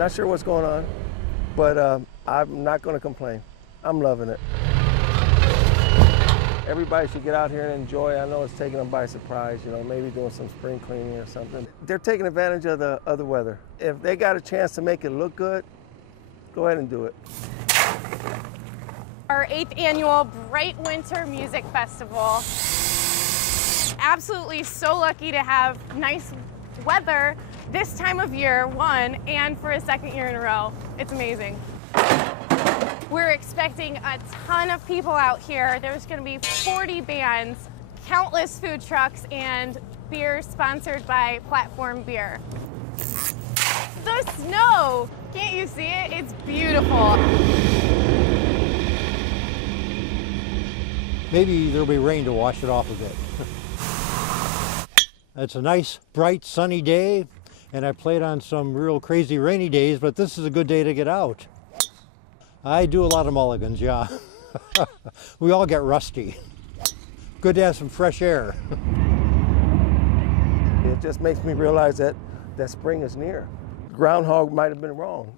Not sure what's going on, but I'm not going to complain. I'm loving it. Everybody should get out here and enjoy. I know it's taking them by surprise, you know, maybe doing some spring cleaning or something. They're taking advantage of the weather. If they got a chance to make it look good, go ahead and do it. Our 8th annual Bright Winter Music Festival. Absolutely so lucky to have nice weather this time of year, one, and for a second year in a row. It's amazing. We're expecting a ton of people out here. There's going to be 40 bands, countless food trucks, and beer sponsored by Platform Beer. The snow! Can't you see it? It's beautiful. Maybe there'll be rain to wash it off a bit. It's a nice, bright, sunny day, and I played on some real crazy rainy days, but this is a good day to get out. I do a lot of mulligans, yeah. We all get rusty. Good to have some fresh air. It just makes me realize that spring is near. Groundhog might have been wrong.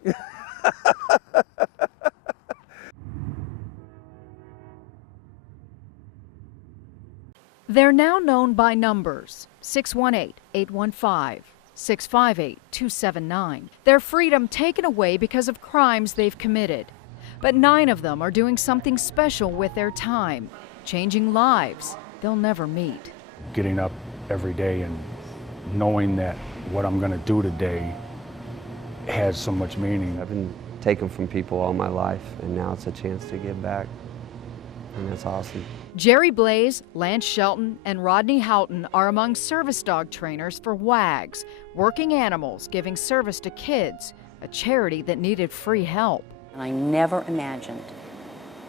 They're now known by numbers: 618-815, 658-279. Their freedom taken away because of crimes they've committed. But 9 of them are doing something special with their time, changing lives they'll never meet. Getting up every day and knowing that what I'm going to do today has so much meaning. I've been taken from people all my life, and now it's a chance to give back, and that's awesome. Jerry Blaze, Lance Shelton, and Rodney Houghton are among service dog trainers for WAGS, Working Animals Giving Service to Kids, a charity that needed free help. I never imagined,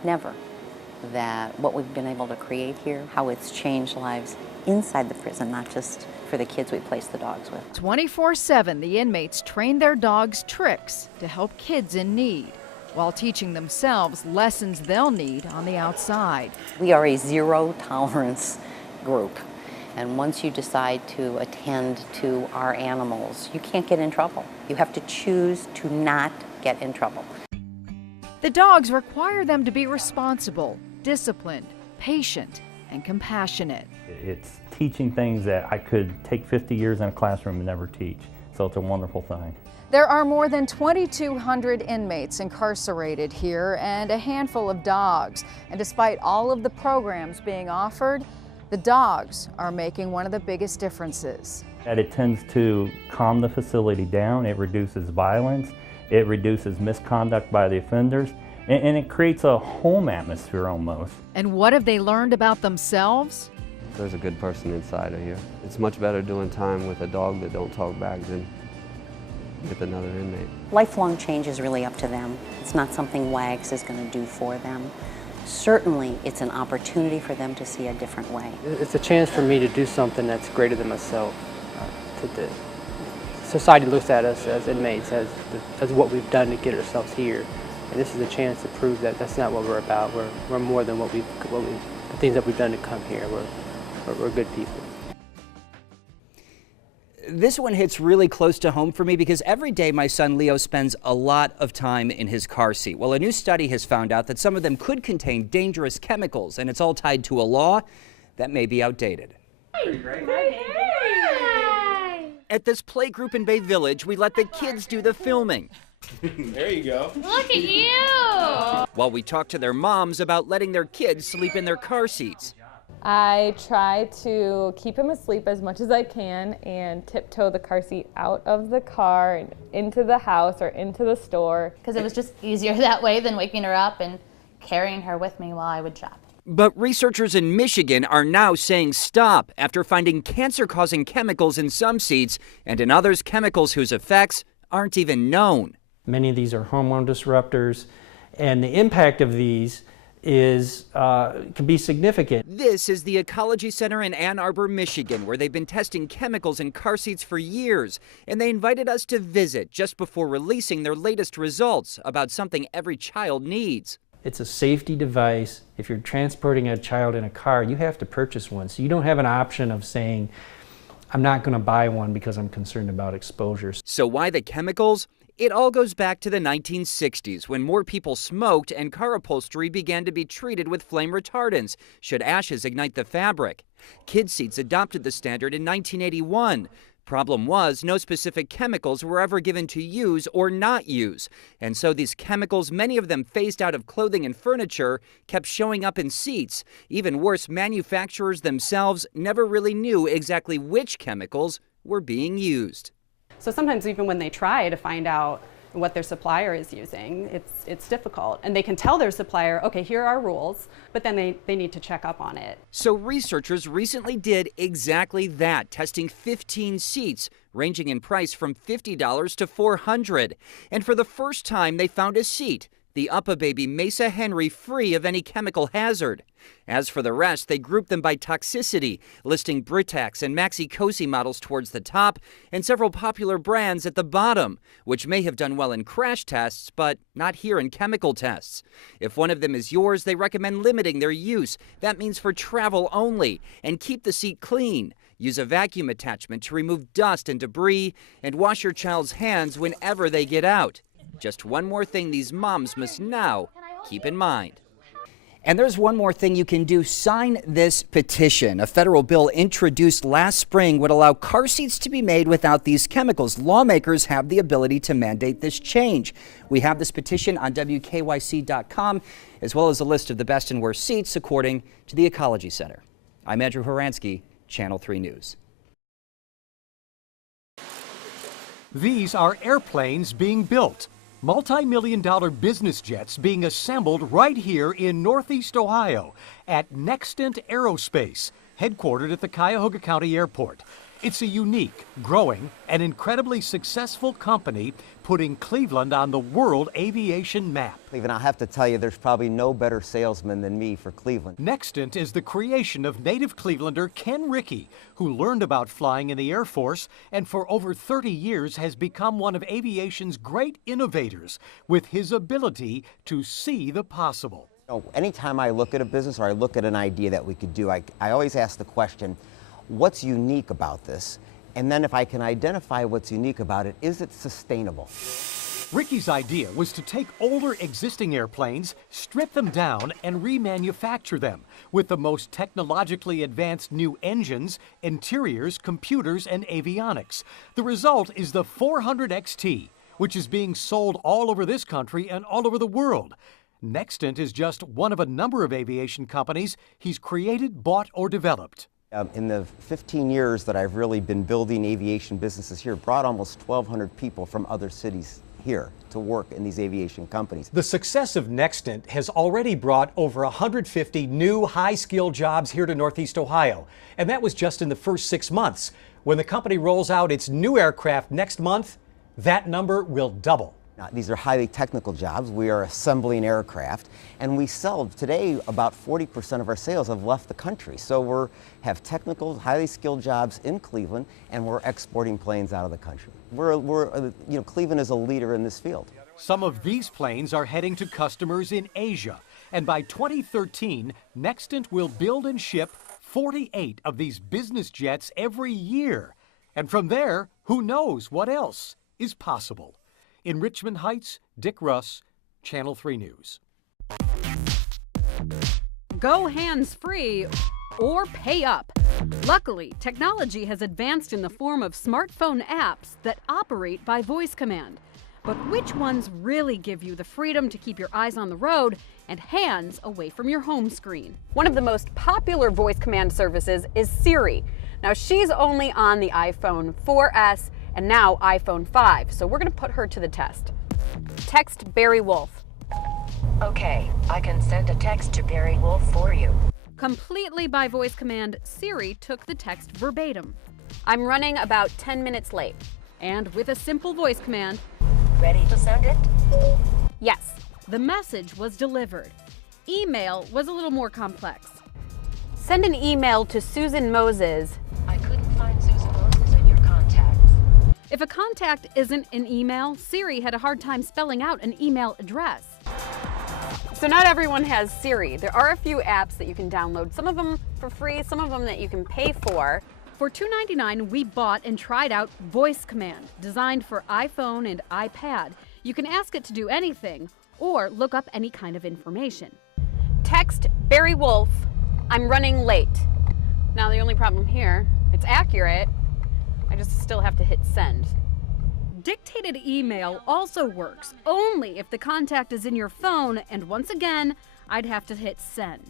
never, that what we've been able to create here, how it's changed lives inside the prison, not just for the kids we place the dogs with. 24/7, the inmates train their dogs tricks to help kids in need, while teaching themselves lessons they'll need on the outside. We are a zero-tolerance group, and once you decide to attend to our animals, you can't get in trouble. You have to choose to not get in trouble. The dogs require them to be responsible, disciplined, patient, and compassionate. It's teaching things that I could take 50 years in a classroom and never teach, so it's a wonderful thing. There are more than 2,200 inmates incarcerated here and a handful of dogs. And despite all of the programs being offered, the dogs are making one of the biggest differences. And it tends to calm the facility down, it reduces violence, it reduces misconduct by the offenders, and it creates a home atmosphere almost. And what have they learned about themselves? There's a good person inside of here. It's much better doing time with a dog that don't talk back than with another inmate. Lifelong change is really up to them. It's not something WAGS is going to do for them. Certainly, it's an opportunity for them to see a different way. It's a chance for me to do something that's greater than myself. Society looks at us as inmates, as what we've done to get ourselves here. And this is a chance to prove that that's not what we're about. We're more than the things that we've done to come here. We're good people. This one hits really close to home for me because every day my son Leo spends a lot of time in his car seat. Well, a new study has found out that some of them could contain dangerous chemicals, and it's all tied to a law that may be outdated. At this play group in Bay Village, we let the kids do the filming. There you go. Look at you! While we talk to their moms about letting their kids sleep in their car seats. I try to keep him asleep as much as I can and tiptoe the car seat out of the car and into the house or into the store. Because it was just easier that way than waking her up and carrying her with me while I would shop. But researchers in Michigan are now saying stop after finding cancer-causing chemicals in some seats and in others chemicals whose effects aren't even known. Many of these are hormone disruptors, and the impact of these can be significant. This is the Ecology Center in Ann Arbor, Michigan, where they've been testing chemicals in car seats for years, and they invited us to visit just before releasing their latest results about something every child needs. It's a safety device. If you're transporting a child in a car, you have to purchase one. So you don't have an option of saying, I'm not going to buy one because I'm concerned about exposures. So why the chemicals? It all goes back to the 1960s when more people smoked and car upholstery began to be treated with flame retardants should ashes ignite the fabric. Kid seats adopted the standard in 1981. Problem was, no specific chemicals were ever given to use or not use. And so these chemicals, many of them phased out of clothing and furniture, kept showing up in seats. Even worse, manufacturers themselves never really knew exactly which chemicals were being used. So sometimes even when they try to find out what their supplier is using, it's difficult. And they can tell their supplier, okay, here are rules, but then they need to check up on it. So researchers recently did exactly that, testing 15 seats, ranging in price from $50 to $400. And for the first time, they found a seat, the UPPAbaby Mesa Henry, free of any chemical hazard. As for the rest, they grouped them by toxicity, listing Britax and Maxi-Cosi models towards the top and several popular brands at the bottom, which may have done well in crash tests, but not here in chemical tests. If one of them is yours, they recommend limiting their use. That means for travel only, and keep the seat clean. Use a vacuum attachment to remove dust and debris, and wash your child's hands whenever they get out. Just one more thing these moms must now keep in mind. And there's one more thing you can do. Sign this petition. A federal bill introduced last spring would allow car seats to be made without these chemicals. Lawmakers have the ability to mandate this change. We have this petition on WKYC.com, as well as a list of the best and worst seats according to the Ecology Center. I'm Andrew Horansky, Channel 3 News. These are airplanes being built. Multi-million-dollar business jets being assembled right here in Northeast Ohio at Nexstant Aerospace, headquartered at the Cuyahoga County Airport. It's a unique, growing, and incredibly successful company putting Cleveland on the world aviation map. Cleveland, I'll have to tell you, there's probably no better salesman than me for Cleveland. Nexstant is the creation of native Clevelander Ken Rickey, who learned about flying in the Air Force and for over 30 years has become one of aviation's great innovators with his ability to see the possible. Anytime I look at a business or I look at an idea that we could do, I always ask the question, what's unique about this? And then if I can identify what's unique about it, is it sustainable? Rickey's idea was to take older existing airplanes, strip them down, and remanufacture them with the most technologically advanced new engines, interiors, computers, and avionics. The result is the 400 XT, which is being sold all over this country and all over the world. Nexstant is just one of a number of aviation companies he's created, bought, or developed. In the 15 years that I've really been building aviation businesses here, brought almost 1,200 people from other cities here to work in these aviation companies. The success of Nexstant has already brought over 150 new high-skilled jobs here to Northeast Ohio, and that was just in the first 6 months. When the company rolls out its new aircraft next month, that number will double. These are highly technical jobs. We are assembling aircraft, and we sell today about 40% of our sales have left the country. So we have technical, highly skilled jobs in Cleveland, and we're exporting planes out of the country. Cleveland is a leader in this field. Some of these planes are heading to customers in Asia, and by 2013, Nexstant will build and ship 48 of these business jets every year. And from there, who knows what else is possible. In Richmond Heights, Dick Russ, Channel 3 News. Go hands-free or pay up. Luckily, technology has advanced in the form of smartphone apps that operate by voice command. But which ones really give you the freedom to keep your eyes on the road and hands away from your home screen? One of the most popular voice command services is Siri. Now, she's only on the iPhone 4S and now iPhone 5, so we're going to put her to the test. Text Barry Wolf. Okay, I can send a text to Barry Wolf for you. Completely by voice command, Siri took the text verbatim. I'm running about 10 minutes late. And with a simple voice command, ready to send it? Yes, the message was delivered. Email was a little more complex. Send an email to Susan Moses. I couldn't find Susan Moses in your contacts. If a contact isn't an email, Siri had a hard time spelling out an email address. So not everyone has Siri. There are a few apps that you can download, some of them for free, some of them that you can pay for. For $2.99, we bought and tried out Voice Command, designed for iPhone and iPad. You can ask it to do anything or look up any kind of information. Text Barry Wolf, I'm running late. Now the only problem here, it's accurate, I just still have to hit send. Dictated email also works, only if the contact is in your phone, and once again, I'd have to hit send.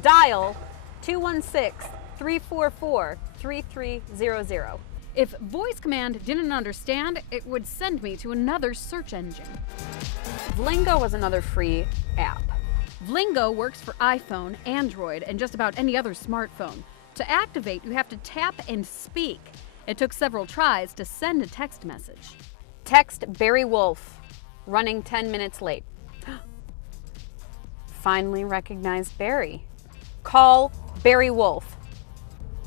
Dial 216-344-3300. If Voice Command didn't understand, it would send me to another search engine. Vlingo was another free app. Vlingo works for iPhone, Android, and just about any other smartphone. To activate, you have to tap and speak. It took several tries to send a text message. Text Barry Wolf, running 10 minutes late. Finally recognized Barry. Call Barry Wolf.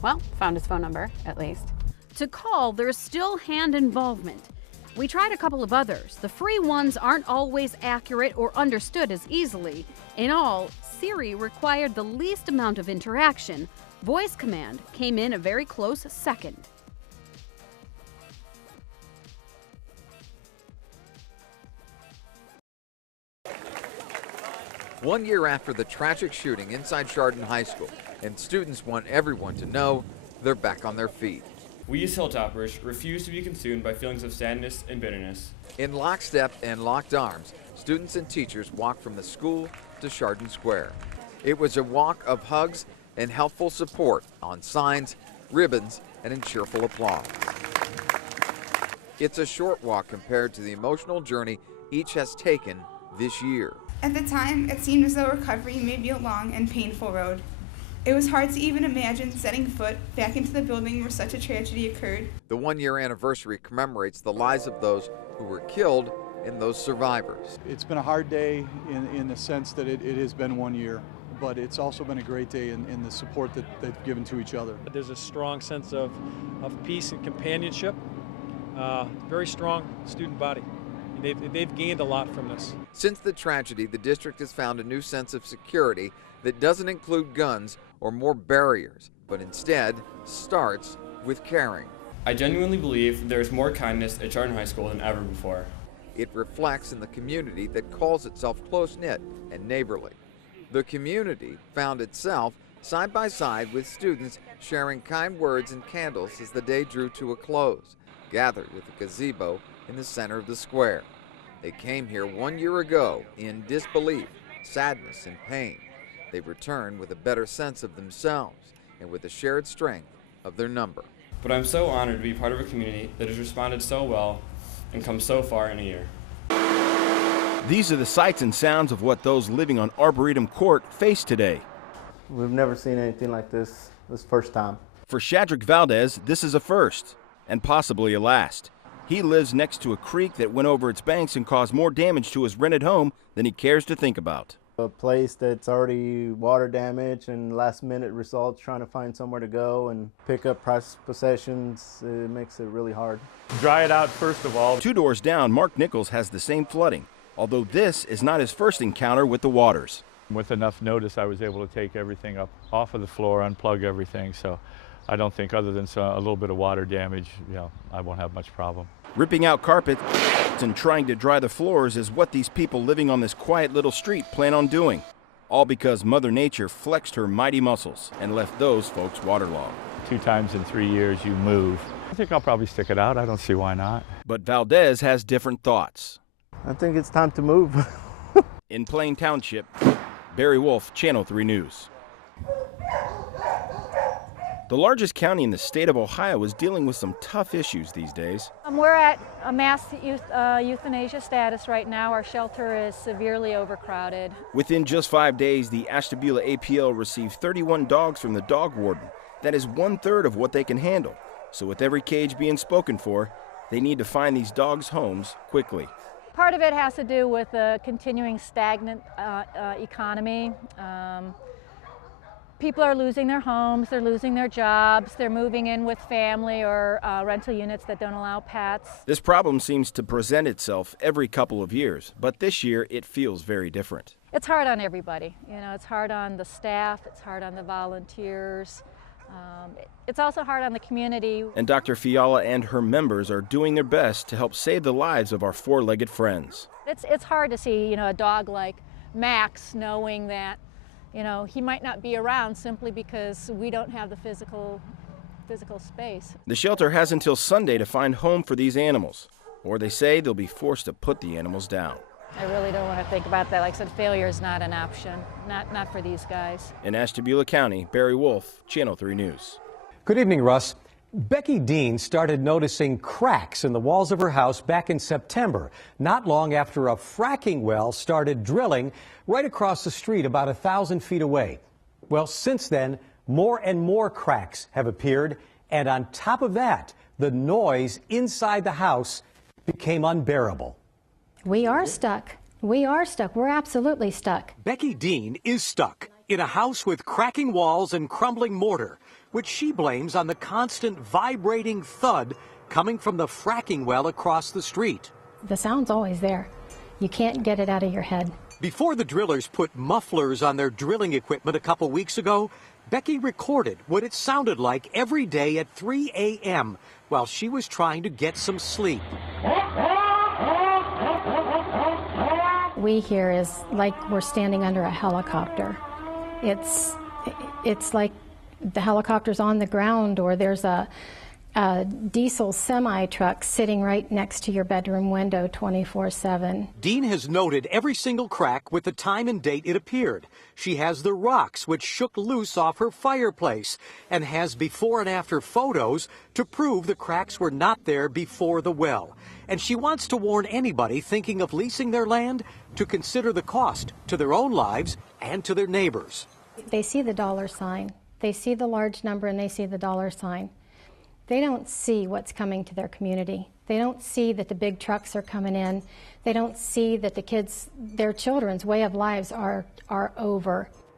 Well, found his phone number, at least. To call, there's still hand involvement. We tried a couple of others. The free ones aren't always accurate or understood as easily. In all, Siri required the least amount of interaction. Voice Command came in a very close second. One year after the tragic shooting inside Chardon High School, and students want everyone to know they're back on their feet. We as Hilltoppers refuse to be consumed by feelings of sadness and bitterness. In lockstep and locked arms, students and teachers walked from the school to Chardon Square. It was a walk of hugs and helpful support on signs, ribbons, and in cheerful applause. It's a short walk compared to the emotional journey each has taken this year. At the time, it seemed as though recovery may be a long and painful road. It was hard to even imagine setting foot back into the building where such a tragedy occurred. The one-year anniversary commemorates the lives of those who were killed and those survivors. It's been a hard day in the sense that it has been 1 year, but it's also been a great day in the support that they've given to each other. There's a strong sense of peace and companionship, very strong student body. They've gained a lot from this. Since the tragedy, the district has found a new sense of security that doesn't include guns or more barriers, but instead starts with caring. I genuinely believe there's more kindness at Chardon High School than ever before. It reflects in the community that calls itself close-knit and neighborly. The community found itself side by side with students sharing kind words and candles as the day drew to a close, gathered at the gazebo in the center of the square. They came here 1 year ago in disbelief, sadness, and pain. They returned with a better sense of themselves and with the shared strength of their number. But I'm so honored to be part of a community that has responded so well and come so far in a year. These are the sights and sounds of what those living on Arboretum Court face today. We've never seen anything like this. This first time. For Shadrick Valdez, this is a first, and possibly a last. He lives next to a creek that went over its banks and caused more damage to his rented home than he cares to think about. A place that's already water damage and last minute results, trying to find somewhere to go and pick up prized possessions, it makes it really hard. Dry it out first of all. 2 doors down, Mark Nichols has the same flooding, although this is not his first encounter with the waters. With enough notice, I was able to take everything up off of the floor, unplug everything, so I don't think, other than a little bit of water damage, I won't have much problem. Ripping out carpet and trying to dry the floors is what these people living on this quiet little street plan on doing. All because Mother Nature flexed her mighty muscles and left those folks waterlogged. 2 times in 3 years you move. I think I'll probably stick it out. I don't see why not. But Valdez has different thoughts. I think it's time to move. In Plain Township, Barry Wolf, Channel 3 News. The largest county in the state of Ohio is dealing with some tough issues these days. We're at a mass euthanasia status right now. Our shelter is severely overcrowded. Within just 5 days, the Ashtabula APL received 31 dogs from the dog warden. That is 1/3 of what they can handle. So with every cage being spoken for, they need to find these dogs homes quickly. Part of it has to do with the continuing stagnant economy. People are losing their homes, they're losing their jobs, they're moving in with family or rental units that don't allow pets. This problem seems to present itself every couple of years, but this year it feels very different. It's hard on everybody. It's hard on the staff, it's hard on the volunteers. It's also hard on the community. And Dr. Fiala and her members are doing their best to help save the lives of our four-legged friends. It's hard to see, a dog like Max knowing that, he might not be around simply because we don't have the physical space. The shelter has until Sunday to find home for these animals, or they say they'll be forced to put the animals down. I really don't want to think about that. Like I said, failure is not an option, not for these guys. In Ashtabula County, Barry Wolf, Channel 3 News. Good evening, Russ. Becky Dean started noticing cracks in the walls of her house back in September, not long after a fracking well started drilling right across the street about 1,000 feet away. Well, since then, more and more cracks have appeared, and on top of that, the noise inside the house became unbearable. We are stuck. We are stuck. We're absolutely stuck. Becky Dean is stuck in a house with cracking walls and crumbling mortar, which she blames on the constant vibrating thud coming from the fracking well across the street. The sound's always there. You can't get it out of your head. Before the drillers put mufflers on their drilling equipment a couple weeks ago, Becky recorded what it sounded like every day at 3 a.m. while she was trying to get some sleep. We hear is like we're standing under a helicopter. It's like the helicopter's on the ground, or there's a diesel semi-truck sitting right next to your bedroom window 24/7. Dean has noted every single crack with the time and date it appeared. She has the rocks which shook loose off her fireplace and has before and after photos to prove the cracks were not there before the well. And she wants to warn anybody thinking of leasing their land to consider the cost to their own lives and to their neighbors. They see the dollar sign. They see the large number and they see the dollar sign. They don't see what's coming to their community. They don't see that the big trucks are coming in. They don't see that their children's way of lives are over.